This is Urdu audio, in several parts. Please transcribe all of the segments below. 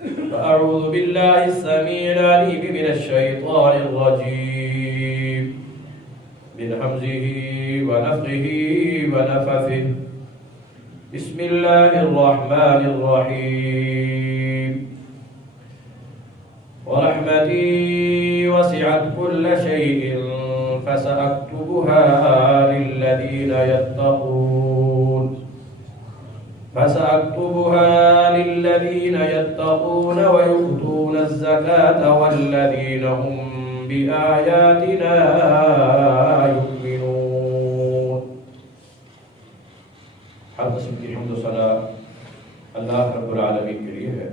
فأعوذ بالله السميع العليم من الشيطان الرجيم من همزه ونفخه ونفثه. بسم الله الرحمن الرحيم. ورحمتي وسعت كل شيء فسأكتبها للذين يتقون ويؤتون الزكاة والذين هم بآياتنا يؤمنون. ہر قسم کی حمد و ثنا اللہ رب العالمین کے لیے ہے.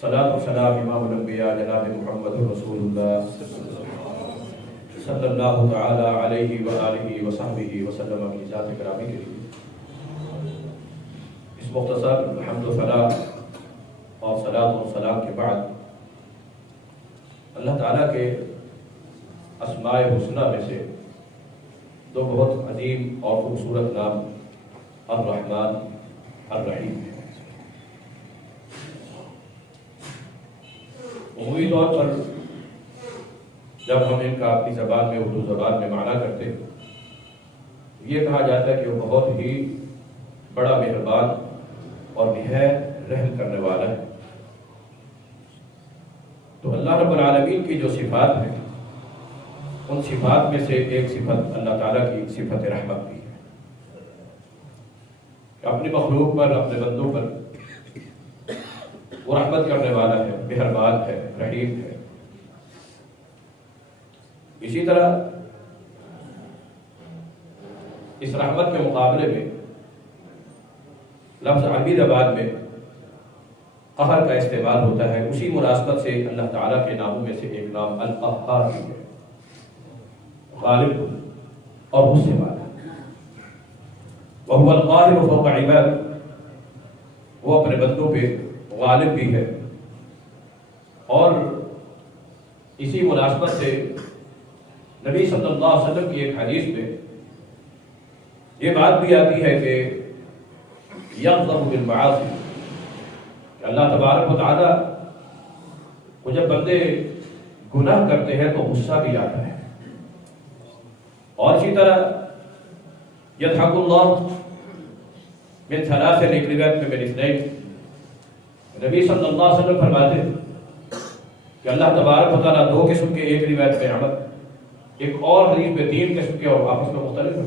صلاۃ و سلام امام الانبیاء جناب محمد رسول اللہ صلی اللہ تعالی علیہ وآلہ وصحبہ وسلم کی ذات گرامی کے لیے. اس مختصر حمد و ثنا اور صلاۃ و سلام کے بعد اللہ تعالیٰ کے اسماء حسنہ میں سے دو بہت عظیم اور خوبصورت نام الرحمن الرحیم ہے. عمومی طور پر جب ہم ان کا اپنی زبان میں اردو زبان میں معنی کرتے ہیں یہ کہا جاتا ہے کہ وہ بہت ہی بڑا مہربان اور نہایت رحم کرنے والا ہے. تو اللہ رب العالمین کی جو صفات ہیں ان صفات میں سے ایک صفت اللہ تعالیٰ کی صفت رحمت بھی ہے کہ اپنی مخلوق پر اپنے بندوں پر وہ رحمت کرنے والا ہے، مہربان ہے، رحیم ہے. اسی طرح اس رحمت کے مقابلے میں لفظ عربی زبان میں قہر کا استعمال ہوتا ہے. اسی مناسبت سے اللہ تعالیٰ کے ناموں میں سے ایک نام القہار بھی ہے، غالب اور غصے والا. وهو القاہر فوق عباد، وہ اپنے بندوں پہ غالب بھی ہے. اور اسی مناسبت سے نبی صلی اللہ علیہ وسلم کی ایک حدیث میں یہ بات بھی آتی ہے کہ یغضب بالمعاصی، کہ اللہ تبارک و تعالیٰ کو جب بندے گناہ کرتے ہیں تو غصہ بھی آتا ہے. اور اسی طرح یضحک اللہ من ثلاث لکلمات من اثنین، نبی صلی اللہ علیہ وسلم فرماتے ہیں کہ اللہ تبارک و تعالیٰ دو قسم کے ایک روایت میں عمل، ایک اور حدیث میں تین قسم کے اور آپس میں مختلف ہے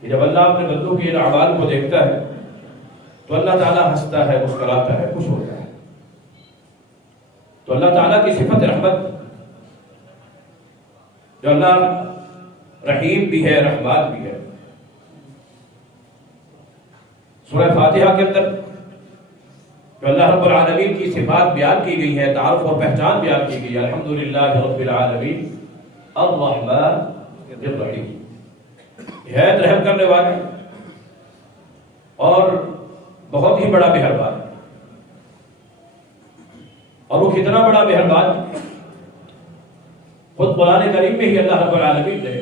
کہ جب اللہ اپنے بندوں کے ان اعمال کو دیکھتا ہے تو اللہ تعالیٰ ہنستا ہے، مسکراتا ہے، خوش ہوتا ہے. تو اللہ تعالیٰ کی صفت رحمت، جو اللہ رحیم بھی ہے، رحمان بھی ہے. سورہ فاتحہ کے اندر جو اللہ رب العالمین کی صفات بیان کی گئی ہے، تعارف اور پہچان بیان کی گئی ہے، الحمدللہ رب العالمین الرحمن الرحیم، نہایت رحم کرنے والے اور بہت ہی بڑا مہربان. اور وہ کتنا بڑا مہربان، خود قرآن کریم میں ہی اللہ رب العالمین نے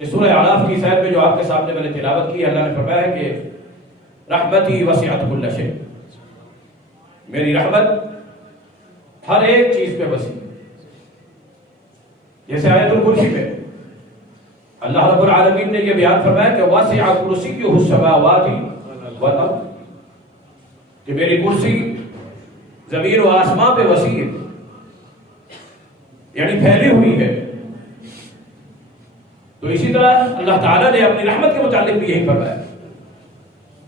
اس سورہ اعراف کی صحت میں جو آپ کے سامنے میں نے تلاوت کی، اللہ نے فرمایا ہے کہ رحمتی وسعت کل شیء، میری رحمت ہر ایک چیز پہ وسیع. جیسے آیت الکرسی میں اللہ رب العالمین نے یہ بیان فرمایا کہ وسع کرسیہ السماوات والارض، کہ میری کرسی زمین و آسمان پہ وسیع ہے، یعنی پھیلی ہوئی ہے. تو اسی طرح اللہ تعالیٰ نے اپنی رحمت کے متعلق بھی یہی فرمایا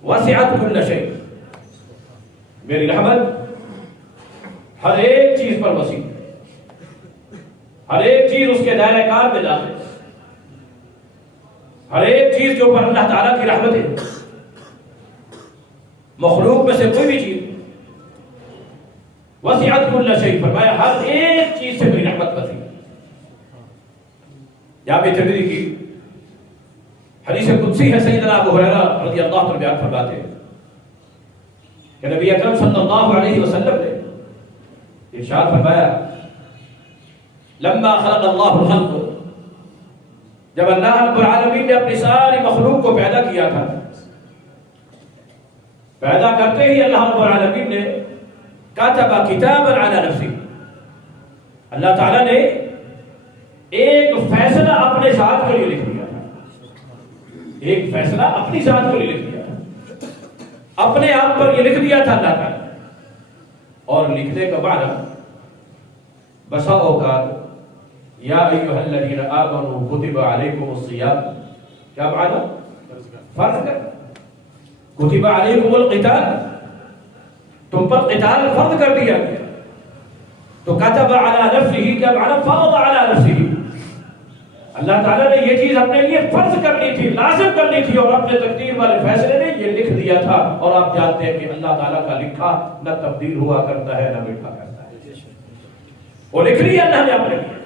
وسعت کل شیء، میری رحمت ہر ایک چیز پر وسیع، ہر ایک چیز اس کے دائرہ کار میں داخل، ہر ایک چیز کے اوپر اللہ تعالیٰ کی رحمت ہے. مخلوق میں سے کوئی بھی چیز وسعت کل شیء، فرمایا ہر ایک چیز سے میری رحمت وسیع. یہاں پہ ترمذی کی حدیث قدسی ہے، سیدنا ابو ہریرہ رضی اللہ عنہ بیان فرماتے ہیں کہ نبی اکرم صلی اللہ علیہ وسلم نے ارشاد فرمایا لما خلق اللہ الخلق، جب اللہ رب العالمین نے اپنی ساری مخلوق کو پیدا کیا تھا، پیدا کرتے ہی اللہ رب العالمین نے کاتب کتابا علی نفسہ، اللہ تعالیٰ نے ایک فیصلہ اپنے ذات کے لیے لکھ دیا تھا، ایک فیصلہ اپنی ذات کے لیے لکھ دیا تھا، اپنے آپ پر یہ لکھ دیا تھا اللہ تعالیٰ۔ اور لکھنے کا معنی بسا اوقات یا ایھا الذین آمنوا کتب علیکم الصیام، کیا معنی؟ فرض کر، کتب علیکم القتال، تم پر قتال فرض کر دیا گیا، تو کتب علی نفسہ کیا معنی؟ فرض علی نفسہ، اللہ تعالیٰ نے یہ چیز اپنے لیے فرض کرنی تھی، لازم کرنی تھی، اور اپنے تقدیر والے فیصلے نے یہ لکھ دیا تھا۔ اور آپ جانتے ہیں کہ اللہ تعالیٰ کا لکھا نہ تبدیل ہوا کرتا ہے نہ مٹا کرتا ہے، وہ لکھ لیا اللہ نے اپنے لیے،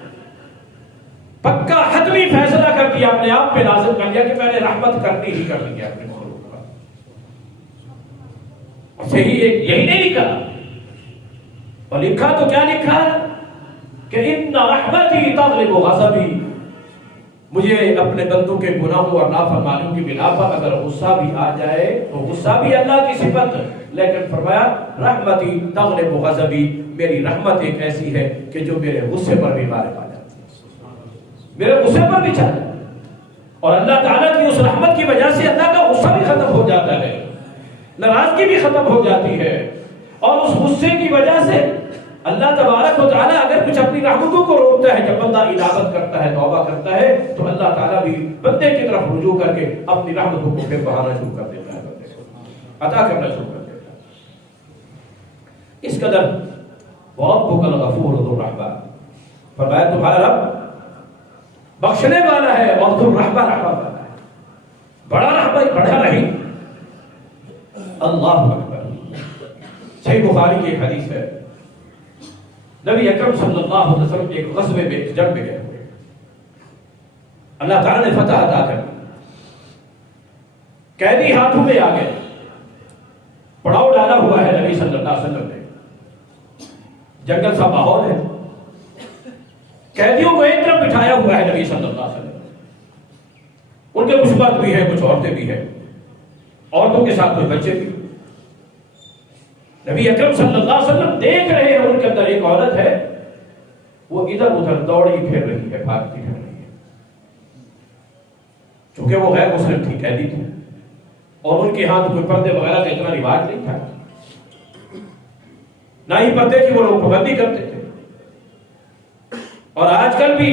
پکا حتمی فیصلہ کر دیا، اپنے آپ پہ لازم کر دیا کہ میں نے رحمت کرنی ہی کرنی ہے اپنے مخلوق پر۔ صحیح یہی نہیں لکھا، اور لکھا تو کیا لکھا کہ ان رحمتی تغلب غضبی، مجھے اپنے بندوں کے گناہوں اور نافرمانیوں کی بنا پر اگر غصہ بھی آ جائے تو غصہ بھی اللہ کی صفت، لیکن فرمایا رحمتی تغلب غضبی، میری رحمت ایک ایسی ہے کہ جو میرے غصے پر بھی غالب آ جاتی ہے، میرے غصے پر بھی چل جاتی ہے، اور اللہ تعالیٰ کی اس رحمت کی وجہ سے اللہ کا غصہ بھی ختم ہو جاتا ہے، ناراضگی بھی ختم ہو جاتی ہے، اور اس غصے کی وجہ سے اللہ تبارک و تعالیٰ اگر کچھ اپنی رحمتوں کو روکتا ہے، جب بندہ انابت کرتا ہے، توبہ کرتا ہے، تو اللہ تعالیٰ بھی بندے کی طرف رجوع کر کے اپنی رحمتوں کو پھر بہانا شروع کر دیتا ہے، بندے کو عطا کرنا شروع کر دیتا ہے۔ اس قدر وَرَبُّكَ الْغَفُورُ ذُو الرَّحْمَةِ، فرمایا تمہارا رب بخشنے والا ہے، اور ذو الرحمہ، رحمہ والا ہے، بڑا رحمہ، بڑا رحیم۔ اللہ اکبر۔ صحیح بخاری کی ایک حدیث ہے، نبی اکرم صلی اللہ علیہ وسلم ایک غزوے میں، ایک جنگ میں گئے ہوئے، اللہ تعالیٰ نے فتح عطا کر، قیدی ہاتھوں میں آ گئے، پڑاؤ ڈالا ہوا ہے نبی صلی اللہ علیہ وسلم نے، جنگل سا ماحول ہے، قیدیوں کو ایک طرف بٹھایا ہوا ہے نبی صلی اللہ علیہ وسلم، ان کے کچھ مرد بھی ہیں، کچھ عورتیں بھی ہیں، عورتوں کے ساتھ کچھ بچے بھی۔ نبی اکرم صلی اللہ علیہ وسلم دیکھ رہے ہیں ان کے اندر ایک عورت ہے، وہ ادھر ادھر دوڑی پھر رہی ہے، بھاگتی پھر رہی ہے، چونکہ وہ غیر مسلم تھی، قیدی تھی، اور ان کے ہاتھ کوئی پردے وغیرہ کا اتنا رواج نہیں تھا، نہ ہی پردے کی وہ لوگ پابندی کرتے تھے۔ اور آج کل بھی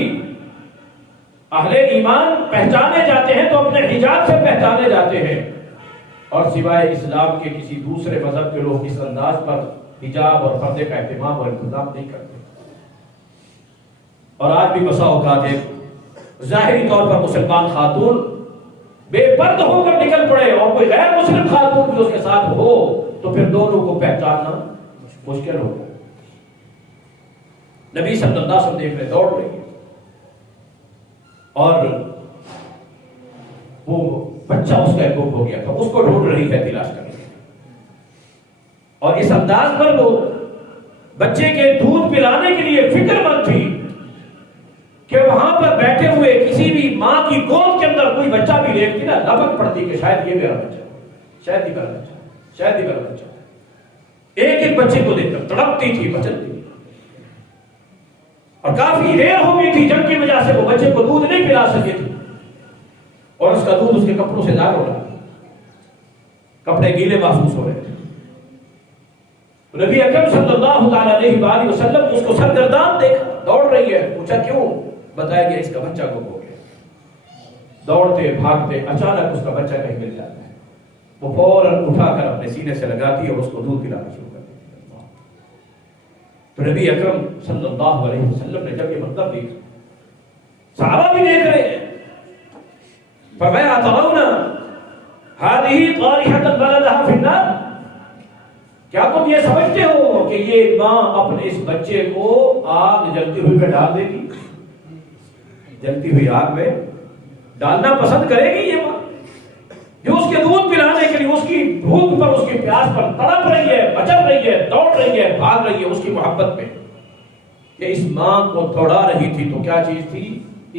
اہل ایمان پہچانے جاتے ہیں تو اپنے حجاب سے پہچانے جاتے ہیں، اور سوائے اسلام کے کسی دوسرے مذہب کے لوگ اس انداز پر حجاب اور پردے کا اہتمام اور انتظام نہیں کرتے۔ اور آج بھی بسا اوقات ہے ظاہری طور پر مسلمان خاتون بے پرد ہو کر نکل پڑے، اور کوئی غیر مسلم خاتون بھی اس کے ساتھ ہو تو پھر دونوں کو پہچاننا مشکل ہوگا۔ نبی صلی اللہ علیہ وسلم دیکھ رہے، دوڑ رہی ہے، اور وہ بچہ اس کا گم ہو گیا تھا، اس کو ڈھونڈ رہی ہے، تلاش کر رہی ہے، اور اس انداز پر وہ بچے کے دودھ پلانے کے لیے فکر مند تھی کہ وہاں پر بیٹھے ہوئے کسی بھی ماں کی گود کے اندر کوئی بچہ بھی دیکھتی نا، لپک پڑتی کہ شاید یہ میرا بچہ، شاید یہ میرا بچہ، شاید یہ میرا بچہ۔ ایک ایک بچے کو دیکھ کر تڑپتی تھی، مچلتی تھی، اور کافی دیر ہو گئی تھی، جنگ کی وجہ سے وہ بچے کو دودھ نہیں پلا سکی تھی، اور اس کا دودھ اس کے کپڑوں سے داغ ہو رہا، کپڑے گیلے محسوس ہو رہے تھے۔ نبی اکرم صلی اللہ تعالی علیہ وآلہ وسلم اس کو سرگردان دیکھا، دوڑ رہی ہے، پوچھا کیوں؟ بتایا کہ اس کا بچہ گم ہو گیا۔ دوڑتے بھاگتے اچانک اس کا بچہ کہیں مل جاتا ہے، وہ فوراً اٹھا کر اپنے سینے سے لگاتی ہے اور اس کو دودھ پلانا شروع کر دیتی ہے۔ تو نبی اکرم صلی اللہ علیہ وسلم نے جب یہ مطلب دیکھا، صحابہ بھی دیکھ رہے ہیں، فرمایا اترون هذه طارحة بلدها في النار، کیا تم یہ سمجھتے ہو کہ یہ ماں اپنے اس بچے کو آگ جلتی ہوئی میں ڈال دے گی؟ جلتی ہوئی آگ میں ڈالنا پسند کرے گی یہ ماں جو اس کے دودھ پلانے کے لیے اس کی بھوک پر، اس کی پیاس پر تڑپ رہی ہے، مچل رہی ہے، دوڑ رہی ہے، بھاگ رہی ہے اس کی محبت میں، کہ اس ماں کو دوڑا رہی تھی تو کیا چیز تھی؟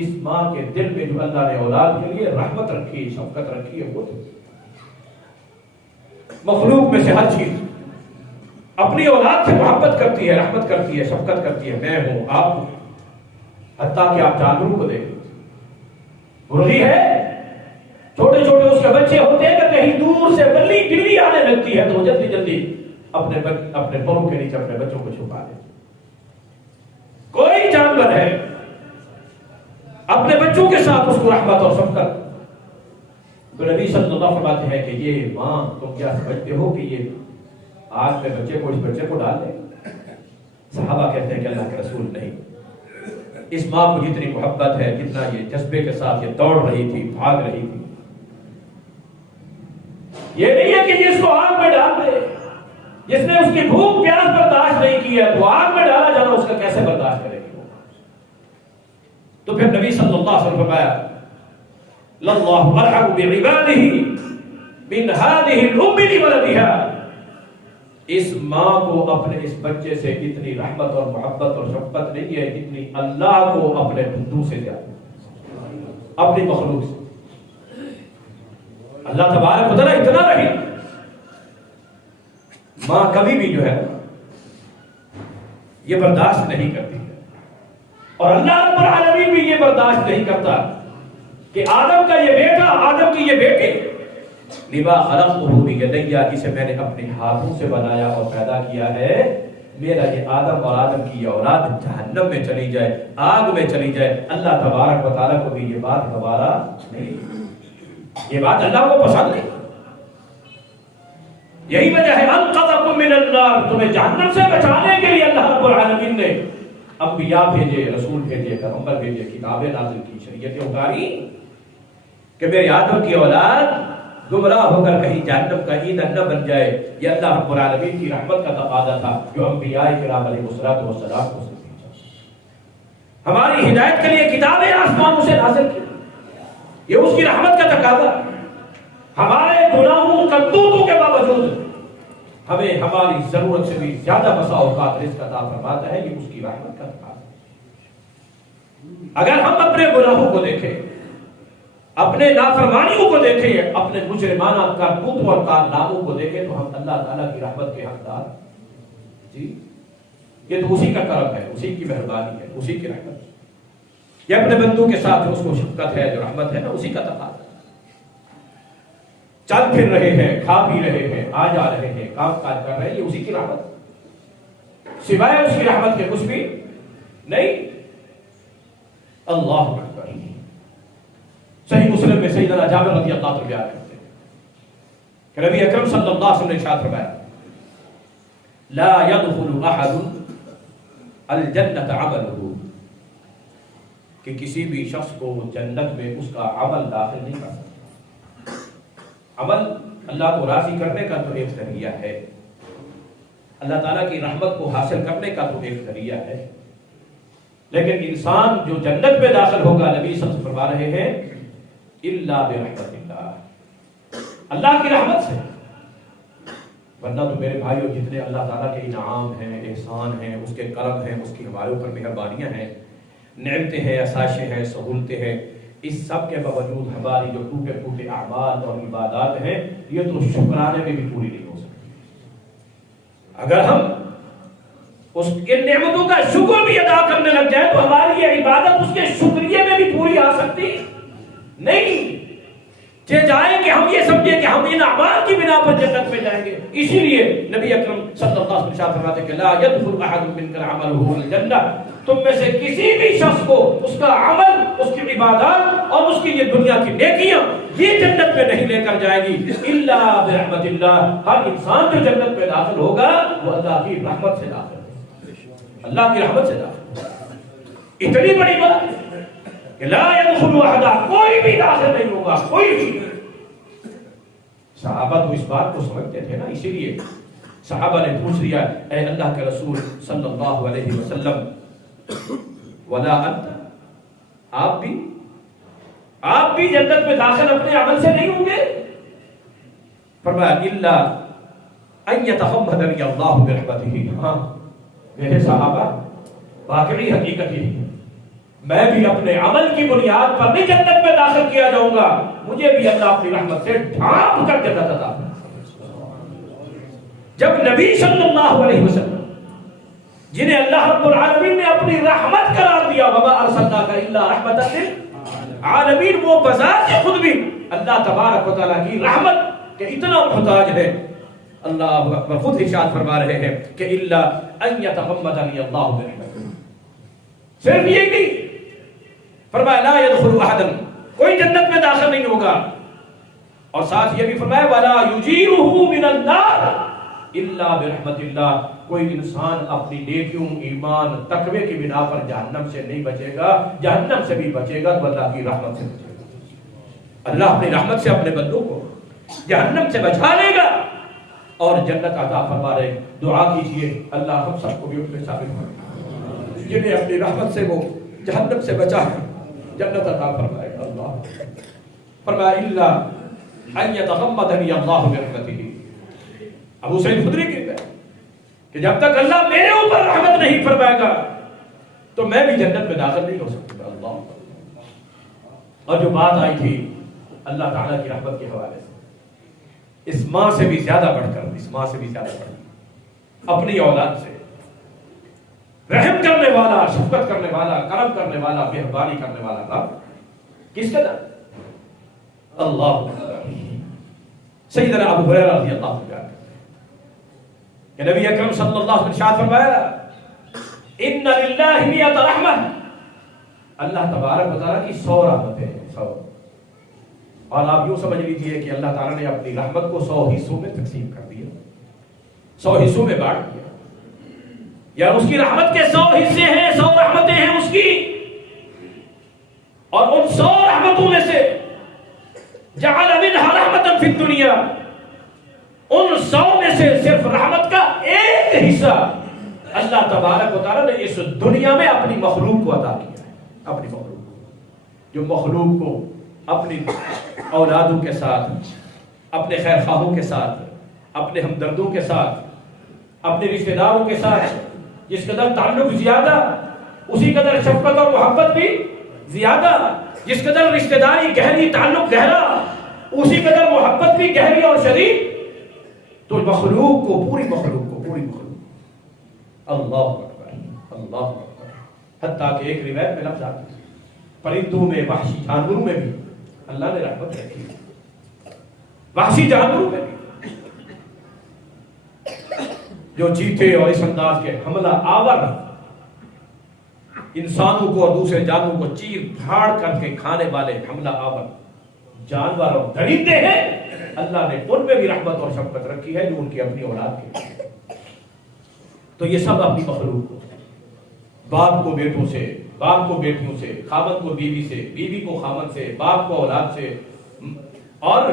اس ماں کے دل میں جو اللہ نے اولاد کے لیے رحمت رکھی، شفقت رکھی ہے، وہ تھی۔ مخلوق میں سے ہر چیز اپنی اولاد سے محبت کرتی ہے، رحمت کرتی ہے، شفقت کرتی ہے، میں ہوں، آپ ہوں، حتیٰ کہ آپ جانوروں کو دیکھیں، مرغی ہے، چھوٹے چھوٹے اس کے بچے ہوتے ہیں کہ کہیں دور سے بلی آنے لگتی ہے تو وہ جلدی جلدی اپنے پروں کے نیچے اپنے بچوں کو چھپا دے. کوئی جانور ہے اپنے بچوں کے ساتھ اس کو رحمت اور شفقت. تو نبی صلی اللہ علیہ وسلم فرماتے ہیں کہ یہ ماں، تم کیا سمجھتے ہو کہ یہ آج میں بچے کو اس بچے کو ڈال دیں؟ صحابہ کہتے ہیں کہ اللہ کے رسول نہیں، اس ماں کو جتنی محبت ہے، جتنا یہ جذبے کے ساتھ یہ دوڑ رہی تھی، بھاگ رہی تھی، یہ نہیں ہے کہ جس کو آگ میں ڈال دے، جس نے اس کی بھوک پیاس برداشت نہیں کی ہے تو آگ میں ڈالا جانا اس کا کیسے برداشت کرے گی؟ تو پھر نبی صلی اللہ علیہ وسلم فرمایا لَاللَّهُ أَرْحَمُ بِعِبَادِهِ مِنْ هَذِهِ الْأُمِّ لِوَلَدِهَا. اس ماں کو اپنے اس بچے سے اتنی رحمت اور محبت اور شفقت نہیں ہے جتنی اللہ کو اپنے بندوں سے زیادہ، اپنی مخلوق سے. اللہ تبارک و تعالیٰ اتنا رحیم. ماں کبھی بھی جو ہے یہ برداشت نہیں کرتی ہے، اور اللہ رب العالمین بھی یہ برداشت نہیں کرتا کہ آدم کا یہ بیٹا، آدم کی یہ بیٹی، لما خلقتہ بیدی، جسے میں نے اپنے ہاتھوں سے بنایا اور پیدا کیا ہے، میرا یہ آدم اور آدم کی یہ اولاد جہنم میں چلی جائے، آگ میں چلی جائے. اللہ تبارک و تعالیٰ کو بھی یہ بات گوارا نہیں، یہ بات اللہ کو پسند نہیں. یہی وجہ ہے انقذکم من النار، تمہیں جہنم سے بچانے کے لیے اللہ رب العالمین نے انبیاء بھیجے، رسول بھیجے، پیغمبر بھیجے، کتابیں نازل کی، شریعتیں اتاری کہ میرے آدم کی اولاد گمراہ ہو کر کہیں جہنم کا ایندھن نہ بن جائے. یہ اللہ رب العالمین کی رحمت کا تقاضا تھا جو انبیاء کرام علیہ الصلوۃ والسلام کو بھیجا. ہماری ہدایت کے لیے کتابیں آسمانوں سے نازل کی، یہ اس کی رحمت کا تقاضا. ہمارے گناہوں کرتوتوں کے باوجود ہمیں ہماری ضرورت سے بھی زیادہ بسا اوقات رزق عطا فرماتا ہے، یہ اس کی رحمت کا تقاضا. اگر ہم اپنے گناہوں کو دیکھیں، اپنے نافرمانیوں کو دیکھیں، اپنے مجرمانہ کرتوتوں اور کارناموں کو دیکھیں تو ہم اللہ تعالیٰ کی رحمت کے حقدار. جی یہ تو اسی کا کرم ہے، اسی کی مہربانی ہے، اسی کی رحمت ہے. یہ اپنے بندوں کے ساتھ اس کو شفقت ہے، جو رحمت ہے نا، اسی کا تقاضا. چل پھر رہے ہیں، کھا پی رہے ہیں، آ جا رہے ہیں، کام کاج کر رہے ہیں، یہ اسی کی رحمت، سوائے اس کی رحمت کے کچھ بھی نہیں. اللہ اکبر. صحیح مسلم میں سیدنا جابر رضی اللہ عنہ بیان کرتے ہیں کہ نبی اکرم صلی اللہ علیہ وسلم نے ارشاد فرمایا لا يدخل احد الجنت عمله، کہ کسی بھی شخص کو جنت میں اس کا عمل داخل نہیں کر سکتا. عمل اللہ کو راضی کرنے کا تو ایک ذریعہ ہے، اللہ تعالیٰ کی رحمت کو حاصل کرنے کا تو ایک ذریعہ ہے، لیکن انسان جو جنت میں داخل ہوگا، نبی صلی اللہ علیہ وسلم فرما رہے ہیں الا برحمت اللہ، اللہ کی رحمت سے. ورنہ تو میرے بھائیوں جتنے اللہ تعالیٰ کے انعام ہیں، احسان ہیں، اس کے کرم ہیں، اس کی ہمارے اوپر مہربانیاں ہیں، نعمتیں ہیں، آسائشیں ہیں، سہولتیں ہیں، اس سب کے باوجود ہماری جو ٹوٹے پھوٹے اعمال اور عبادات ہیں یہ تو شکرانے میں بھی پوری نہیں ہو سکتی. اگر ہم اس کے نعمتوں کا شکر بھی ادا کرنے لگ جائیں تو ہماری یہ عبادت اس کے شکریہ میں بھی پوری آ سکتی نہیں. جائیں کہ ہم یہ سمجھیں کہ ہم ان اعمال کی بنا پر جنت میں جائیں گے. اسی لیے نبی اکرم صلی اللہ علیہ وسلم فرماتے ہیں کہ لا يدخل احد منکم عمله الجنہ، تم میں سے کسی بھی شخص کو اس کا عمل، اس کی عبادات اور اس کی یہ دنیا کی نیکیاں یہ جنت میں نہیں لے کر جائے گی الا برحمت اللہ. ہر انسان جو جنت میں داخل ہوگا وہ اللہ کی رحمت سے داخل ہوگا، اللہ کی رحمت سے داخل. اتنی بڑی بات کہ لا يدخل احد، کوئی بھی داخل نہیں ہوگا، کوئی بھی. صحابہ تو اس بات کو سمجھتے تھے نا، اسی لیے صحابہ نے پوچھ لیا اے اللہ کے رسول صلی اللہ علیہ وسلم ولا انت، آپ بھی جنت میں داخل اپنے عمل سے نہیں ہوں گے؟ فرمایا الا ان يتغمدني الله برحمته. ہاں میرے صحابہ، واقعی حقیقت یہ ہے، میں بھی اپنے عمل کی بنیاد پر نہیں جنت میں داخل کیا جاؤں گا، مجھے بھی اللہ اپنی رحمت سے ڈھانپ کر جنت عطا فرمائے. جب نبی صلی اللہ علیہ وسلم جنہیں اللہ رب العالمین نے اپنی رحمت قرار دیا، وما ارسلناک الا رحمۃ للعالمین، وہ بذات خود بھی اللہ تبارک و تعالیٰ کی رحمت کے اتنا محتاج ہے، اللہ اکبر، خود ارشاد فرما رہے ہیں کہ الا ان یتغمدنی اللہ برحمتہ، صرف یہ نہیں، فرمایا لا يدخل احد، کوئی جنت میں داخل نہیں ہوگا، اور ساتھ یہ بھی فرمایا ولا یجیرہ من النار الا برحمت اللہ، کوئی انسان اپنی نیکیوں، ایمان، تقوی کی بنا پر جہنم سے نہیں بچے گا، جہنم سے بھی بچے گا تو اللہ کی رحمت سے بچے گا، اللہ اپنی رحمت سے اپنے بندوں کو جہنم سے بچا لے گا اور جنت عطا فرما رہے۔ دعا کیجئے اللہ ہم سب کو بھی اپنے شامل کرے، جنہیں اپنی رحمت سے وہ جہنم سے بچا جنت عطا فرمائے۔ اللہ فرمایا الا ان یتغمدنی اللہ برحمتہ، ابو سعید خدری کہتا ہے کہ جب تک اللہ میرے اوپر رحمت نہیں فرمائے گا تو میں بھی جنت میں داخل نہیں ہو سکتا۔ اللہ، اور جو بات آئی تھی اللہ تعالیٰ کی رحمت کے حوالے سے، اس ماں سے بھی زیادہ بڑھ کر، اس ماں سے بھی زیادہ بڑھ کر اپنی اولاد سے رحم کرنے والا، شفقت کرنے والا، کرم کرنے والا، مہربانی کرنے والا رب کس کا نام؟ اللہ۔ سیدنا ابو ہریرہ رضی اللہ عنہ کہ نبی اکرم صلی اللہ علیہ وسلم ارشاد فرمایا ان للہ مئۃ رحمہ، اللہ تبارک و تعالیٰ کی 100 رحمتیں ہیں، 100، اور آپ یوں سمجھ لیجئے کہ اللہ تعالیٰ نے اپنی رحمت کو 100 حصوں میں تقسیم کر دیا، 100 حصوں میں بانٹ دیا، یا اس کی رحمت کے 100 حصے ہیں، 100 رحمتیں ہیں اس کی، اور ان 100 رحمتوں میں سے جعل منها رحمتا فی الدنیا، ان 100 میں سے صرف رحمت کا ایک حصہ اللہ تبارک و تعالیٰ نے اس دنیا میں اپنی مخلوق کو عطا کیا ہے، اپنی مخلوق کو، جو مخلوق کو اپنی اولادوں کے ساتھ، اپنے خیر خواہوں کے ساتھ، اپنے ہمدردوں کے ساتھ، اپنے رشتہ داروں کے ساتھ جس قدر تعلق زیادہ اسی قدر شفقت اور محبت بھی زیادہ، جس قدر رشتہ داری گہری، تعلق گہرا اسی قدر محبت بھی گہری اور شدید، تو مخلوق کو، پوری مخلوق کو، پوری مخلوق، اللہ اکبر، اللہ اکبر، حتیٰ کہ ایک روایت میں لفظ آتا ہے پرندوں میں، وحشی جانوروں میں بھی اللہ نے رحمت رکھی، وحشی جانوروں میں بھی جو چیتے اور اس انداز کے حملہ آور انسانوں کو اور دوسرے جانوروں کو چیر پھاڑ کر کے کھانے والے حملہ آور جانور اور درندے ہیں، اللہ نے ان میں بھی رحمت اور شفقت رکھی ہے جو ان کی اپنی اولاد کے، تو یہ سب اپنی مخلوق کو، باپ کو بیٹوں سے، باپ کو بیٹیوں سے، خاوند کو بیوی سے، بیوی کو خاوند سے، باپ کو اولاد سے، اور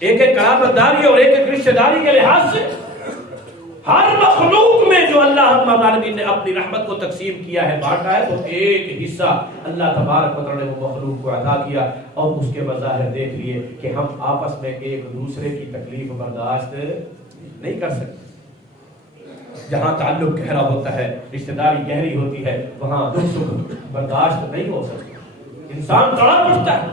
ایک ایک قرابت داری اور ایک ایک رشتہ داری کے لحاظ سے ہر مخلوق میں جو اللہ رب العالمین نے اپنی رحمت کو تقسیم کیا ہے، بانٹا ہے، تو ایک حصہ اللہ تبارک و تعالیٰ نے وہ مخلوق کو عطا کیا، اور اس کے بظاہر دیکھ لیے کہ ہم آپس میں ایک دوسرے کی تکلیف برداشت نہیں کر سکتے، جہاں تعلق گہرا ہوتا ہے، رشتہ داری گہری ہوتی ہے، وہاں دکھ سکھ برداشت نہیں ہو سکتا، انسان تڑپ اٹھتا ہے،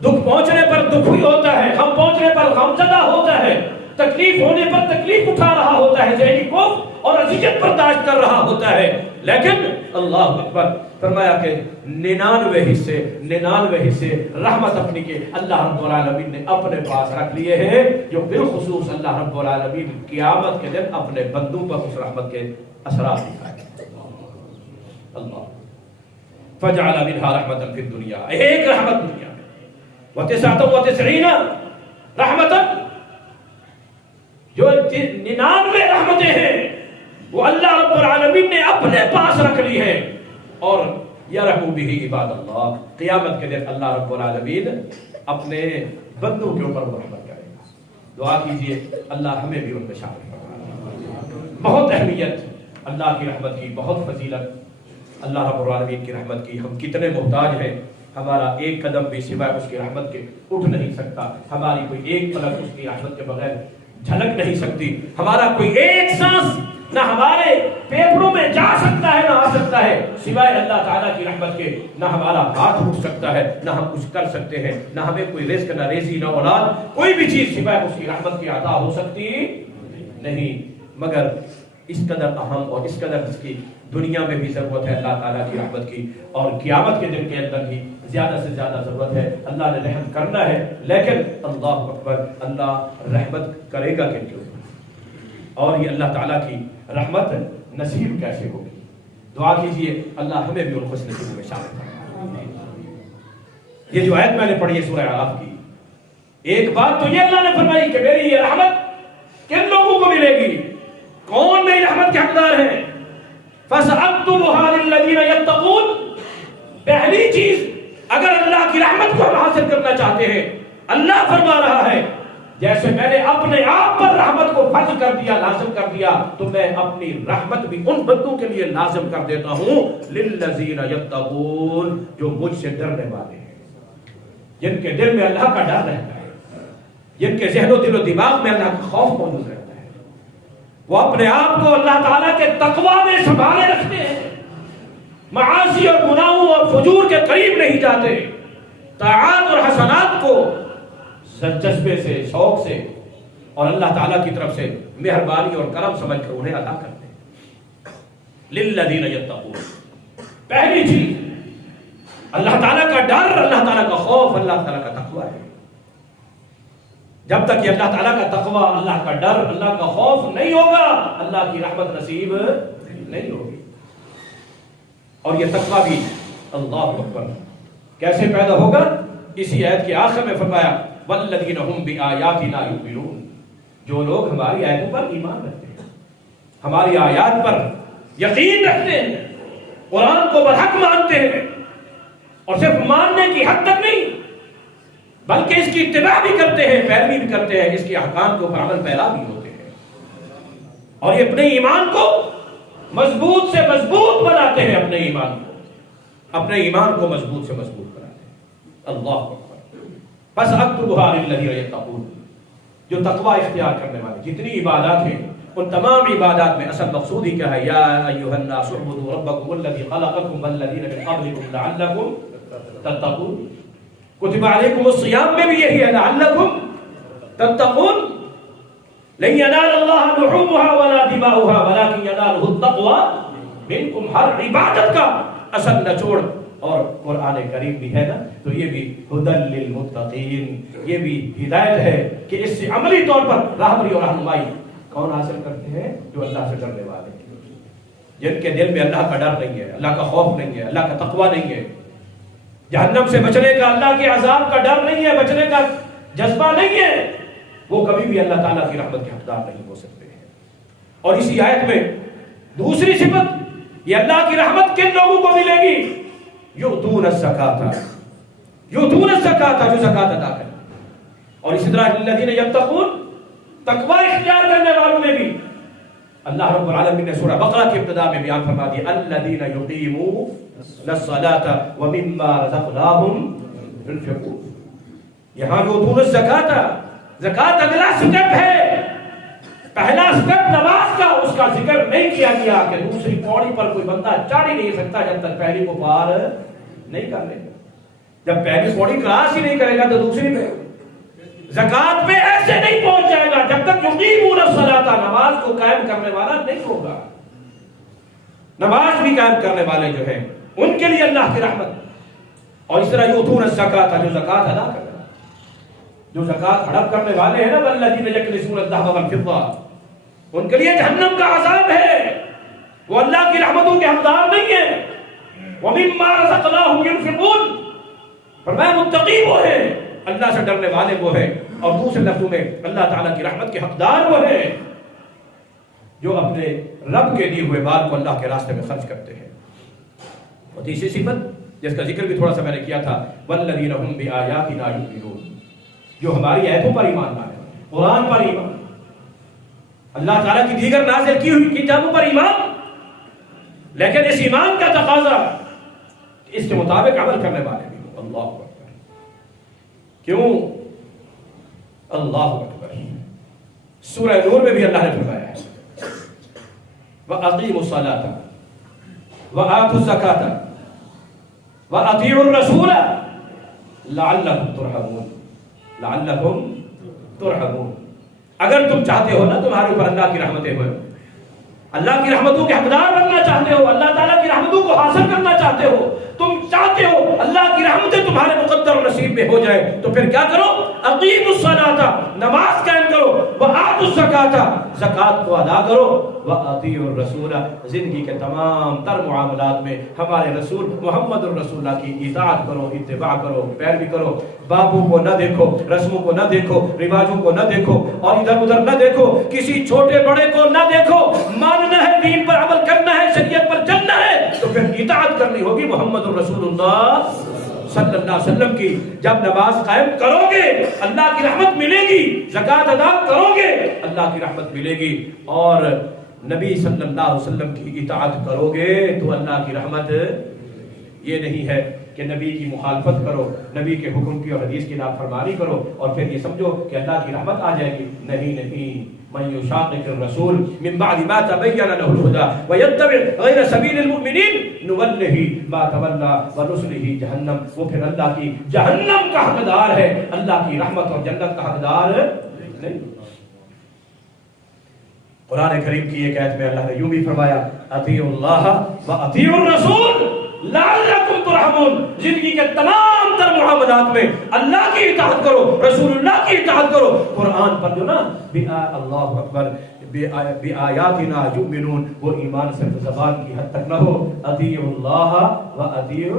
دکھ پہنچنے پر دکھ ہی ہوتا ہے، غم پہنچنے پر غمزدہ ہوتا ہے، تکلیف ہونے پر تکلیف اٹھا رہا ہوتا ہے، ذہنی خوف اور اذیت برداشت کر رہا ہوتا ہے، لیکن اللہ اکبر فرمایا کہ 99 حصے رحمت اپنی کے اللہ رب العالمین نے اپنے پاس رکھ لیے ہیں، جو بالخصوص اللہ رب العالمین قیامت کے دن اپنے بندوں پر اس رحمت کے اثرات دکھائے۔ اللہ فجعل منها رحمتا فی الدنیا، ایک رحمت دنیا میں، و99 رحمتا، جو 99 رحمتیں ہیں وہ اللہ رب العالمین نے اپنے پاس رکھ لی ہیں، اور یرحم بہ عباد اللہ، قیامت کے دن اللہ رب العالمین اپنے بندوں کے اوپر وہ رحمت کرے گا۔ دعا کیجئے اللہ ہمیں بھی ان میں شامل فرمائے۔ بہت اہمیت اللہ کی رحمت کی، بہت فضیلت اللہ رب العالمین کی رحمت کی، ہم کتنے محتاج ہیں، ہمارا ایک قدم بھی سوائے اس کی رحمت کے اٹھ نہیں سکتا، ہماری کوئی ایک پلک اس کی رحمت کے بغیر جھلک نہیں سکتی، ہمارا کوئی ایک سانس نہ ہمارے پھیپھڑوں میں جا سکتا ہے نہ آ سکتا ہے سوائے اللہ تعالیٰ کی رحمت کے، نہ ہمارا ہاتھ اٹھ سکتا ہے، نہ ہم کچھ کر سکتے ہیں، نہ ہمیں کوئی رزق، نہ ریزی، نہ اولاد، کوئی بھی چیز سوائے اس کی رحمت کی عطا ہو سکتی نہیں، مگر اس قدر اہم اور اس قدر اس کی دنیا میں بھی ضرورت ہے اللہ تعالیٰ کی رحمت کی، اور قیامت کے دن کے اندر بھی زیادہ سے زیادہ ضرورت ہے۔ اللہ نے رحم کرنا ہے، لیکن اللہ اکبر، اللہ رحمت کرے گا کن کے اوپر، اور یہ اللہ تعالیٰ کی رحمت نصیب کیسے ہوگی؟ دعا کیجئے اللہ ہمیں بھی ان خوش نصیبوں میں شامل کرے۔ یہ جو آیت میں نے پڑھی ہے سورہ اعراف کی، ایک بات تو یہ اللہ نے فرمائی کہ میری یہ رحمت کن لوگوں کو ملے گی، کون میری رحمت کے حقدار ہیں؟ فَسَأَكْتُبُهَا لِلَّذِينَ يَتَّقُونَ۔ پہلی چیز، اگر اللہ کی رحمت کو ہم حاصل کرنا چاہتے ہیں، اللہ فرما رہا ہے جیسے میں نے اپنے آپ پر رحمت کو فرض کر دیا، لازم کر دیا، تو میں اپنی رحمت بھی ان بندوں کے لیے لازم کر دیتا ہوں لِلَّذِينَ يَتَّقُونَ، جو مجھ سے ڈرنے والے ہیں، جن کے دل میں اللہ کا ڈر رہتا ہے، جن کے ذہن و دل و دماغ میں اللہ کا خوف موجود رہتا ہے، وہ اپنے آپ کو اللہ تعالیٰ کے تقوی میں سنبھالے رکھتے ہیں، معاصی اور گناہوں اور فجور کے قریب نہیں جاتے، طاعات اور حسنات کو جذبے سے، شوق سے اور اللہ تعالیٰ کی طرف سے مہربانی اور کرم سمجھ کر انہیں ادا کرتے ہیں۔ للذین یتقون، پہلی چیز اللہ تعالیٰ کا ڈر، اللہ تعالیٰ کا خوف، اللہ تعالیٰ کا تقوی ہے۔ جب تک یہ اللہ تعالیٰ کا تقوی، اللہ کا ڈر، اللہ کا خوف نہیں ہوگا، اللہ کی رحمت نصیب نہیں ہوگی۔ اور یہ تقوی بھی اللہ اکبر کیسے پیدا ہوگا؟ اسی آیت کے آخر میں فرمایا والذین هم بآیاتنا یؤمنون، جو لوگ ہماری آیتوں پر ایمان رکھتے ہیں، ہماری آیات پر یقین رکھتے ہیں، قرآن کو برحق مانتے ہیں، اور صرف ماننے کی حد تک نہیں بلکہ اس کی اتباع بھی کرتے ہیں، پیروی بھی کرتے ہیں، اس کے احکام کے اوپر عمل پیرا بھی ہوتے ہیں، اور یہ اپنے ایمان کو مضبوط سے مضبوط بناتے ہیں، اپنے ایمان کو مضبوط سے مضبوط بناتے ہیں۔ اللہ اکبر۔ بس اکتبها للذین یتقون، جو تقوی اختیار کرنے والے، جتنی عبادات ہیں ان تمام عبادات میں اصل مقصود ہی کیا ہے؟ یا ایھا الناس اعبدوا ربکم الذی خلقکم والذین من قبلکم لعلکم تتقون۔ کتب علیکم الصیام میں بھی یہی ہے، لعلکم تتقون۔ لن ینال اللہ لحومها ولا دماؤها ولکن ینالہ التقوی منکم۔ ہر عبادت کا اصل نچوڑ اور قرآن کریم بھی ہے نا، تو یہ بھی ھدی للمتقین، یہ بھی ہدایت ہے کہ اس سے عملی طور پر راہبری اور رہنمائی کون حاصل کرتے ہیں؟ جو اللہ سے ڈرنے والے، جن کے دل میں اللہ کا ڈر نہیں ہے، اللہ کا خوف نہیں ہے، اللہ کا تقوی نہیں ہے، جہنم سے بچنے کا، اللہ کے عذاب کا ڈر نہیں ہے، بچنے کا جذبہ نہیں ہے، وہ کبھی بھی اللہ تعالیٰ کی رحمت کے حقدار نہیں ہو سکتے ہیں۔ اور اسی آیت میں دوسری صفت، یہ اللہ کی رحمت کن لوگوں کو ملے گی؟ یؤتون الزکاۃ، یؤتون الزکاۃ، جو زکات ادا کریں۔ اور اسی طرح الذین یتقون، تقوی اختیار کرنے والوں میں بھی اللہ رب العالمین نے سورہ بقرہ کی ابتدا میں بیان فرما دیا الذین یقیمون الصلاۃ ومما رزقناہم ينفقون۔ یہاں یؤتون الزکاۃ، زکات اگلا سٹیپ ہے، پہلا سٹیپ نماز کا، اس کا ذکر نہیں کیا گیا کہ دوسری پوڑی پر کوئی بندہ چڑھ ہی نہیں سکتا جب تک پہلی کو پار نہیں کر لے گا۔ جب پہلی پوڑی کراس ہی نہیں کرے گا تو دوسری میں زکات پہ ایسے نہیں پہنچ جائے گا جب تک یقیمون الصلاۃ، نماز کو قائم کرنے والا نہیں ہوگا۔ نماز بھی قائم کرنے والے جو ہیں ان کے لیے اللہ کی رحمت۔ اور اس طرح یؤتون الزکاۃ، جو زکات ادا کرنے، جو زکات ہڑپ کرنے والے ہیں نا، والذین یکنزون الذهب والفضة، ان کے لیے جہنم کا عذاب ہے، وہ اللہ کی رحمتوں کے حقدار نہیں ہیں۔ ومما رزقناہم ينفقون، فرمایا متقی وہ ہیں، اللہ سے ڈرنے والے وہ ہیں، اور دوسرے لفظوں میں اللہ تعالیٰ کی رحمت کے حقدار وہ ہیں جو اپنے رب کے دیے ہوئے مال کو اللہ کے راستے میں خرچ کرتے ہیں۔ اور تیسری صفت جس کا ذکر بھی تھوڑا سا میں نے کیا تھا، والذین هم بآیاتنا یؤمنون، جو ہماری آیتوں پر ایمان لائے، قرآن پر ایمان، اللہ تعالیٰ کی دیگر نازل کی ہوئی کتابوں پر ایمان، لیکن اس ایمان کا تقاضا اس کے مطابق عمل کرنے والے بھی ہوں۔ اللہ اکبر، کیوں؟ اللہ اکبر، سورہ نور میں بھی اللہ نے فرمایا ہے وَأَقِيمُوا الصَّلَاةَ وَآتُوا الزَّكَاةَ وَأَطِيعُوا الرَّسُولَ لَعَلَّكُمْ تُرْحَمُونَ، لَعَلَّكُمْ تُرْحَمُونَ۔ اگر تم چاہتے ہو نا تمہارے اوپر اللہ کی رحمتیں ہوئے، اللہ کی رحمتوں کے حقدار بننا چاہتے ہو، اللہ تعالیٰ کی رحمتوں کو حاصل کرنا چاہتے ہو، تم چاہتے ہو اللہ کی رحمتیں تمہارے مقدر و نصیب میں ہو جائے، تو پھر کیا کرو؟ اقیموا الصلاۃ، نماز قائم کرو، وآتوا الزکاۃ، زکات کو ادا کرو، وأطیعوا الرسول، زندگی کے تمام تر معاملات میں ہمارے رسول محمد الرسول اللہ کی اطاعت کرو، اتباع کرو، پیروی کرو، بابوں کو نہ دیکھو، رسموں کو نہ دیکھو، رواجوں کو نہ دیکھو، اور ادھر ادھر نہ دیکھو، کسی چھوٹے بڑے کو نہ دیکھو، ماننا ہے، دین پر عمل کرنا ہے، شریعت پر چلنا ہے، تو پھر اطاعت کرنی ہوگی محمد الرسول اللہ صلی اللہ علیہ وسلم کی۔ جب نماز قائم کرو گے اللہ کی رحمت ملے گی، زکوٰۃ ادا کرو گے اللہ کی رحمت ملے گی، اور نبی صلی اللہ علیہ وسلم کی اطاعت کرو گے تو اللہ کی رحمت یہ نہیں ہے کہ نبی کی مخالفت کرو، نبی کے حکم کی اور حدیث کی نافرمانی کرو اور پھر یہ سمجھو کہ اللہ کی رحمت آ جائے گی۔ نہیں، من یشاقق الرسول من بعد ما تبین له الهدى ويتبع غیر سبیل المؤمنین نولہ ما تولى ونصلہ جہنم، وہ پھر اللہ کی جہنم کا حقدار ہے، اللہ کی رحمت اور جنت کا حقدار نہیں۔ قرآن کریم کی ایک آیت میں اللہ نے یوں بھی فرمایا، اطیعوا اللہ واطیعوا الرسول لعلکم ترحمون، زندگی کے تمام تر معاملات میں اللہ کی اطاعت کرو، رسول اللہ کی اطاعت کرو۔ قرآن پر جو نا اللہ اکبر بآیاتنا یؤمنون، وہ ایمان صرف زبان کی حد تک نہ ہو، اطیعوا اللہ واطیعوا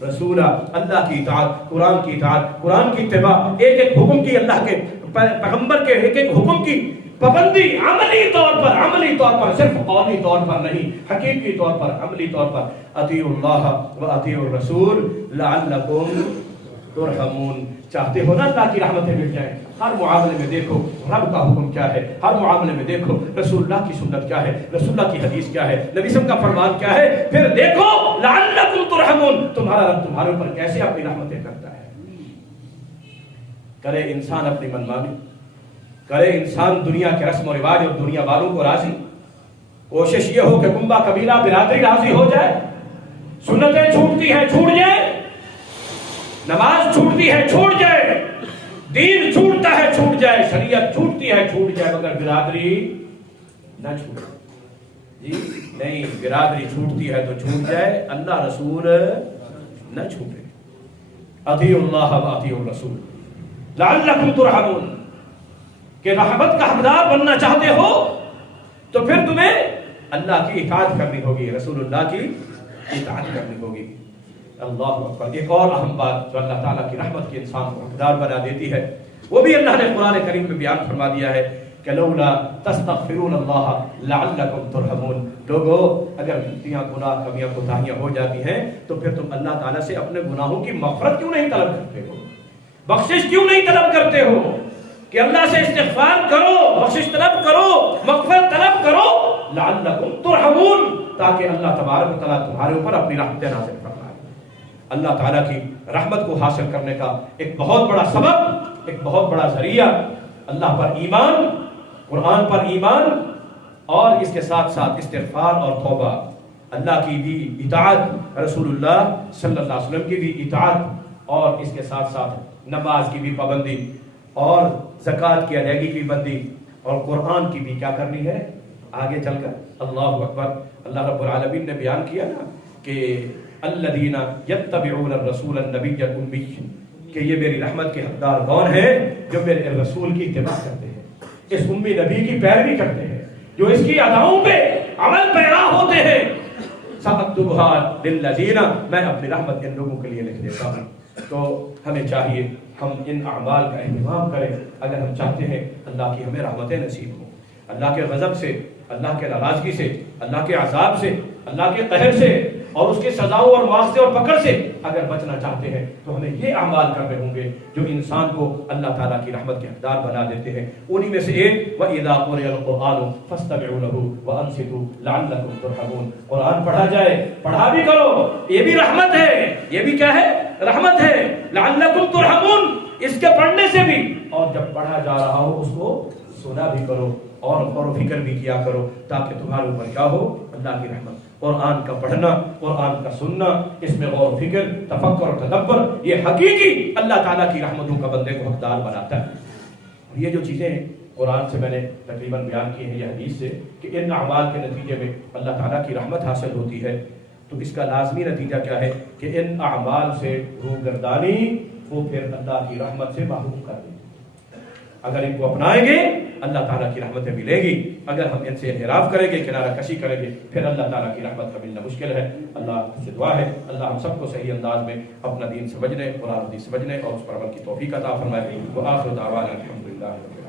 الرسول، اللہ کی اطاعت، قرآن کی اطاعت، قرآن کی اتباع، ایک ایک حکم کی، اللہ کے پیغمبر کے ایک ایک حکم کی پابندی عملی طور پر، صرف قولی طور پر نہیں، حقیقی طور پر، عملی طور پر۔ اطیعوا اللہ واطیعوا الرسول لعلکم ترحمون، چاہتے ہو نا اللہ کی رحمتیں مل جائیں، ہر معاملے میں دیکھو رب کا حکم کیا ہے، ہر معاملے میں دیکھو رسول اللہ کی سنت کیا ہے، رسول اللہ کی حدیث کیا ہے، نبی صلی اللہ علیہ وسلم کا فرمان کیا ہے، پھر دیکھو لعلکم ترحمون، تمہارا رب تمہارے اوپر کیسے اپنی رحمتیں کرتا ہے۔ کرے انسان اپنی منمانی، کرے انسان دنیا کے رسم و رواج اور دنیا والوں کو راضی، کوشش یہ ہو کہ کنبہ قبیلہ برادری راضی ہو جائے، سنتیں چھوٹتی ہیں چھوٹ جائے، نماز چھوٹتی ہے چھوٹ جائے، دین چھوٹتا ہے چھوٹ جائے، شریعت چھوٹتی ہے چھوٹ جائے، مگر برادری نہ چھوٹے۔ جی نہیں، برادری چھوٹتی ہے تو چھوٹ جائے، اللہ رسول نہ چھوٹے۔ اطیعوا اللہ واطیعوا الرسول لعلکم ترحمون، کہ رحمت کا حقدار بننا چاہتے ہو تو پھر تمہیں اللہ کی اطاعت کرنی ہوگی، رسول اللہ کی اطاعت کرنی ہوگی۔ اللہ اکبر۔ ایک اور اہم بات جو اللہ تعالیٰ کی رحمت کے انسان کو حقدار بنا دیتی ہے، وہ بھی اللہ نے قرآن کریم میں بیان فرما دیا ہے کہ لولا تستغفرون اللہ لعلکم ترحمون، لوگو اگر غلطیاں، گناہ، کمیاں، کوتاہیاں ہو جاتی ہیں تو پھر تم اللہ تعالیٰ سے اپنے گناہوں کی مغفرت کیوں نہیں طلب کرتے ہو، بخشش کیوں نہیں طلب کرتے ہو، کہ اللہ سے استغفار کرو، بخشش طلب کرو، مغفرت طلب کرو، لعلکم ترحمون، تاکہ اللہ تبارک و تعالیٰ تمہارے اوپر اپنی رحمتیں نازل فرمائے۔ اللہ تعالیٰ کی رحمت کو حاصل کرنے کا ایک بہت بڑا سبب، ایک بہت بڑا ذریعہ اللہ پر ایمان، قرآن پر ایمان، اور اس کے ساتھ ساتھ استغفار اور توبہ، اللہ کی بھی اطاعت، رسول اللہ صلی اللہ علیہ وسلم کی بھی اطاعت، اور اس کے ساتھ ساتھ نماز کی بھی پابندی اور زکوٰۃ کی ادائیگی کی بندی، اور قرآن کی بھی کیا کرنی ہے آگے چل کر۔ اللہ اکبر۔ اللہ رب العالمین نے بیان کیا نا کہ الذین یتبعون الرسول النبی الأمی، کہ یہ میری رحمت کے حقدار کون ہیں؟ جو میرے رسول کی اتباع کرتے ہیں، اس امی نبی کی پیروی کرتے ہیں، جو اس کی اداؤں پہ عمل پیرا ہوتے ہیں۔ سأکتبها للذین، میں اپنی رحمت ان لوگوں کے لیے لکھ دیتا ہوں۔ تو ہمیں چاہیے ہم ان اعمال کا اہتمام کریں اگر ہم چاہتے ہیں اللہ کی ہمیں رحمتیں نصیب ہوں۔ اللہ کے غضب سے، اللہ کے ناراضگی سے، اللہ کے عذاب سے، اللہ کے قہر سے اور اس کے سزاؤں اور مواخذے اور پکڑ سے اگر بچنا چاہتے ہیں تو ہمیں یہ اعمال کرنے ہوں گے جو انسان کو اللہ تعالیٰ کی رحمت کے حقدار بنا دیتے ہیں۔ انہی میں سے ایک وَإِذَا قُرِئَ الْقُرْآنُ فَاسْتَمِعُوا لَهُ وَأَنصِتُوا لَعَلَّكُمْ تُرْحَمُونَ، قرآن پڑھا جائے، پڑھا بھی کرو، یہ بھی رحمت ہے، یہ بھی کیا ہے؟ رحمت ہے۔ لَعَلَّكُمْ تُرْحَمُونَ، اس کے پڑھنے سے بھی، اور جب پڑھا جا رہا ہو اس کو سنا بھی کرو اور غور و فکر بھی کیا کرو، تاکہ تمہارے اوپر کیا ہو؟ اللہ کی رحمت۔ قرآن کا پڑھنا، قرآن کا سننا، اس میں غور و فکر، تفکر اور تدبر، یہ حقیقی اللہ تعالیٰ کی رحمتوں کا بندے کو حقدار بناتا ہے۔ اور یہ جو چیزیں قرآن سے میں نے تقریباً بیان کیے ہیں، یہ حدیث سے، کہ ان اعمال کے نتیجے میں اللہ تعالیٰ کی رحمت حاصل ہوتی ہے، تو اس کا لازمی نتیجہ کیا ہے کہ ان اعمال سے روگردانی وہ پھر اللہ کی رحمت سے محروم کر دیں گے۔ اگر ان کو اپنائیں گے اللہ تعالیٰ کی رحمتیں ملیں گی، اگر ہم ان سے انحراف کریں گے، کنارہ کشی کریں گے، پھر اللہ تعالیٰ کی رحمت کا ملنا مشکل ہے۔ اللہ سے دعا ہے اللہ ہم سب کو صحیح انداز میں اپنا دین سمجھنے، قرآن حدیث سمجھنے اور اس پر عمل کی توفیق عطا فرمائے۔ وآخر دعوانا الحمدللہ۔